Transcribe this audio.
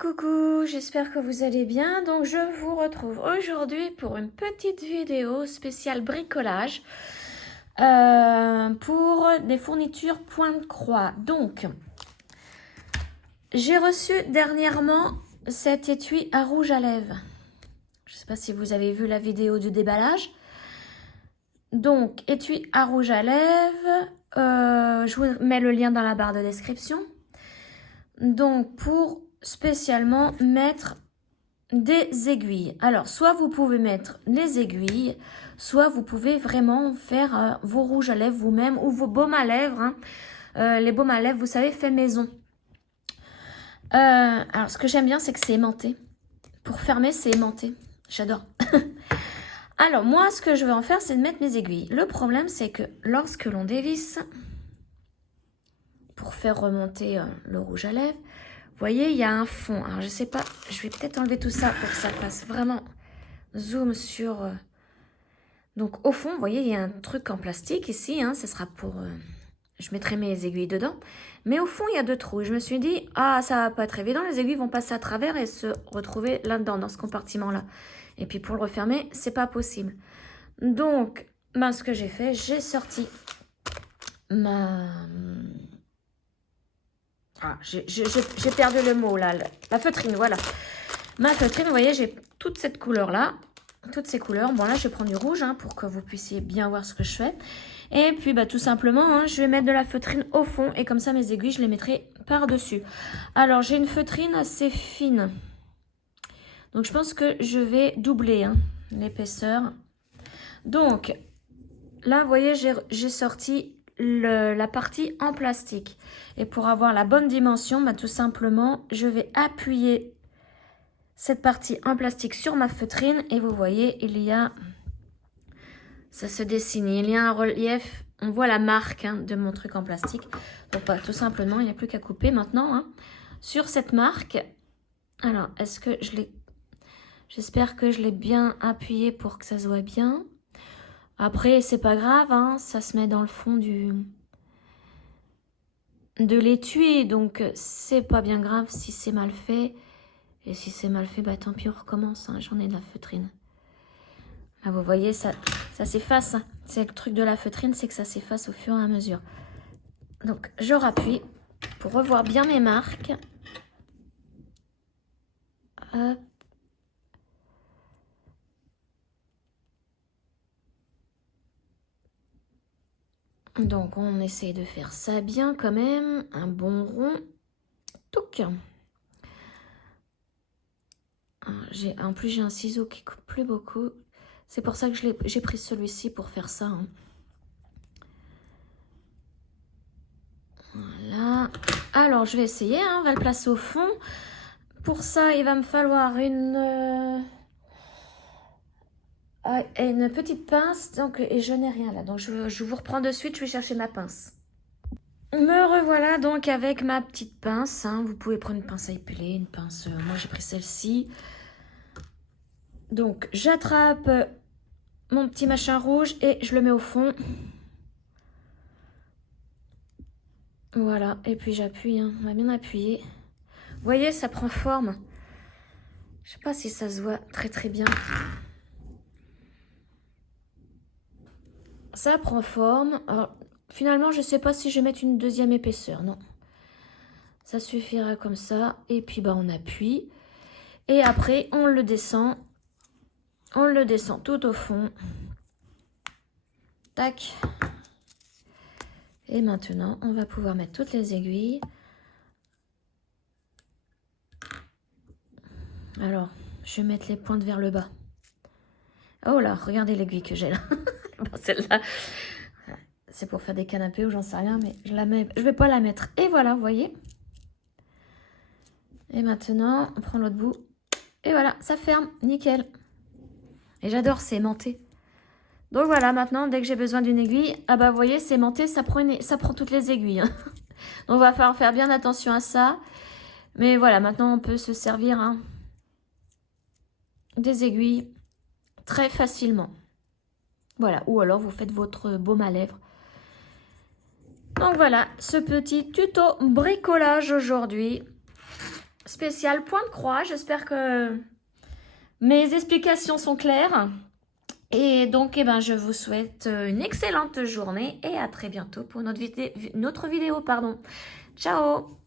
coucou, j'espère que vous allez bien. Donc je vous retrouve aujourd'hui pour une petite vidéo spéciale bricolage pour des fournitures Pointe-Croix. Donc j'ai reçu dernièrement cet étui à rouge à lèvres. Je ne sais pas si vous avez vu la vidéo du déballage. Donc étui à rouge à lèvres, je vous mets le lien dans la barre de description. Donc pour spécialement mettre des aiguilles. Alors, soit vous pouvez mettre les aiguilles, soit vous pouvez vraiment faire vos rouges à lèvres vous-même ou vos baumes à lèvres. Hein. Les baumes à lèvres, vous savez, fait maison. Alors, ce que j'aime bien, c'est que c'est aimanté. Pour fermer, c'est aimanté. J'adore. Alors, moi, ce que je veux en faire, c'est de mettre mes aiguilles. Le problème, c'est que lorsque l'on dévisse, pour faire remonter le rouge à lèvres, vous voyez, il y a un fond. Alors, je sais pas, je vais peut-être enlever tout ça pour que ça fasse vraiment zoom sur... Donc, au fond, vous voyez, il y a un truc en plastique ici. Hein, ce sera pour... je mettrai mes aiguilles dedans. Mais au fond, il y a 2 trous. Je me suis dit, ah, ça va pas être évident. Les aiguilles vont passer à travers et se retrouver là-dedans, dans ce compartiment-là. Et puis, pour le refermer, c'est pas possible. Donc, ben, ce que j'ai fait, j'ai sorti ma... Ah, j'ai perdu le mot là, la feutrine, voilà. Ma feutrine, vous voyez, j'ai toute cette couleur-là, toutes ces couleurs. Bon, là, je prends du rouge hein, pour que vous puissiez bien voir ce que je fais. Et puis, bah, tout simplement, hein, je vais mettre de la feutrine au fond et comme ça, mes aiguilles, je les mettrai par-dessus. Alors, j'ai une feutrine assez fine. Donc, je pense que je vais doubler hein, l'épaisseur. Donc, là, vous voyez, j'ai sorti... la partie en plastique et pour avoir la bonne dimension bah, tout simplement je vais appuyer cette partie en plastique sur ma feutrine et vous voyez il y a ça se dessine, il y a un relief, on voit la marque hein, de mon truc en plastique donc bah, tout simplement il n'y a plus qu'à couper maintenant hein, sur cette marque. Alors est-ce que je l'ai, j'espère que je l'ai bien appuyé pour que ça se voit bien. Après, c'est pas grave, hein, ça se met dans le fond de l'étui, donc c'est pas bien grave si c'est mal fait. Et si c'est mal fait, bah tant pis, on recommence, hein, j'en ai de la feutrine. Là, vous voyez, ça s'efface. Hein. C'est le truc de la feutrine, c'est que ça s'efface au fur et à mesure. Donc, je rappuie pour revoir bien mes marques. Hop. Donc, on essaye de faire ça bien quand même. Un bon rond. Touc. En plus, j'ai un ciseau qui coupe plus beaucoup. C'est pour ça que j'ai pris celui-ci pour faire ça. Hein. Voilà. Alors, je vais essayer. Hein. On va le placer au fond. Pour ça, il va me falloir une petite pince. Donc, et je n'ai rien là. Donc, je vous reprends de suite. Je vais chercher ma pince. Me revoilà donc avec ma petite pince. Hein. Vous pouvez prendre une pince à épiler, une pince... moi, j'ai pris celle-ci. Donc, j'attrape mon petit machin rouge et je le mets au fond. Voilà. Et puis, j'appuie. Hein. On va bien appuyer. Vous voyez, ça prend forme. Je sais pas si ça se voit très bien. Ça prend forme. Alors, finalement, je sais pas si je vais mettre une deuxième épaisseur. Non. Ça suffira comme ça. Et puis, bah, on appuie. Et après, on le descend. On le descend tout au fond. Tac. Et maintenant, on va pouvoir mettre toutes les aiguilles. Alors, je vais mettre les pointes vers le bas. Oh là, regardez l'aiguille que j'ai là. Bon, celle-là, c'est pour faire des canapés ou j'en sais rien, mais je vais pas la mettre. Et voilà, vous voyez. Et maintenant, on prend l'autre bout. Et voilà, ça ferme, nickel. Et j'adore, c'est aimanté. Donc voilà, maintenant, dès que j'ai besoin d'une aiguille, ah bah vous voyez, c'est aimanté, ça prend toutes les aiguilles. Hein. Donc il va falloir faire bien attention à ça. Mais voilà, maintenant, on peut se servir hein, des aiguilles très facilement. Voilà, ou alors vous faites votre baume à lèvres. Donc voilà, ce petit tuto bricolage aujourd'hui. spécial point de croix. J'espère que mes explications sont claires. Et donc, eh ben, je vous souhaite une excellente journée et à très bientôt pour notre vidéo. Ciao!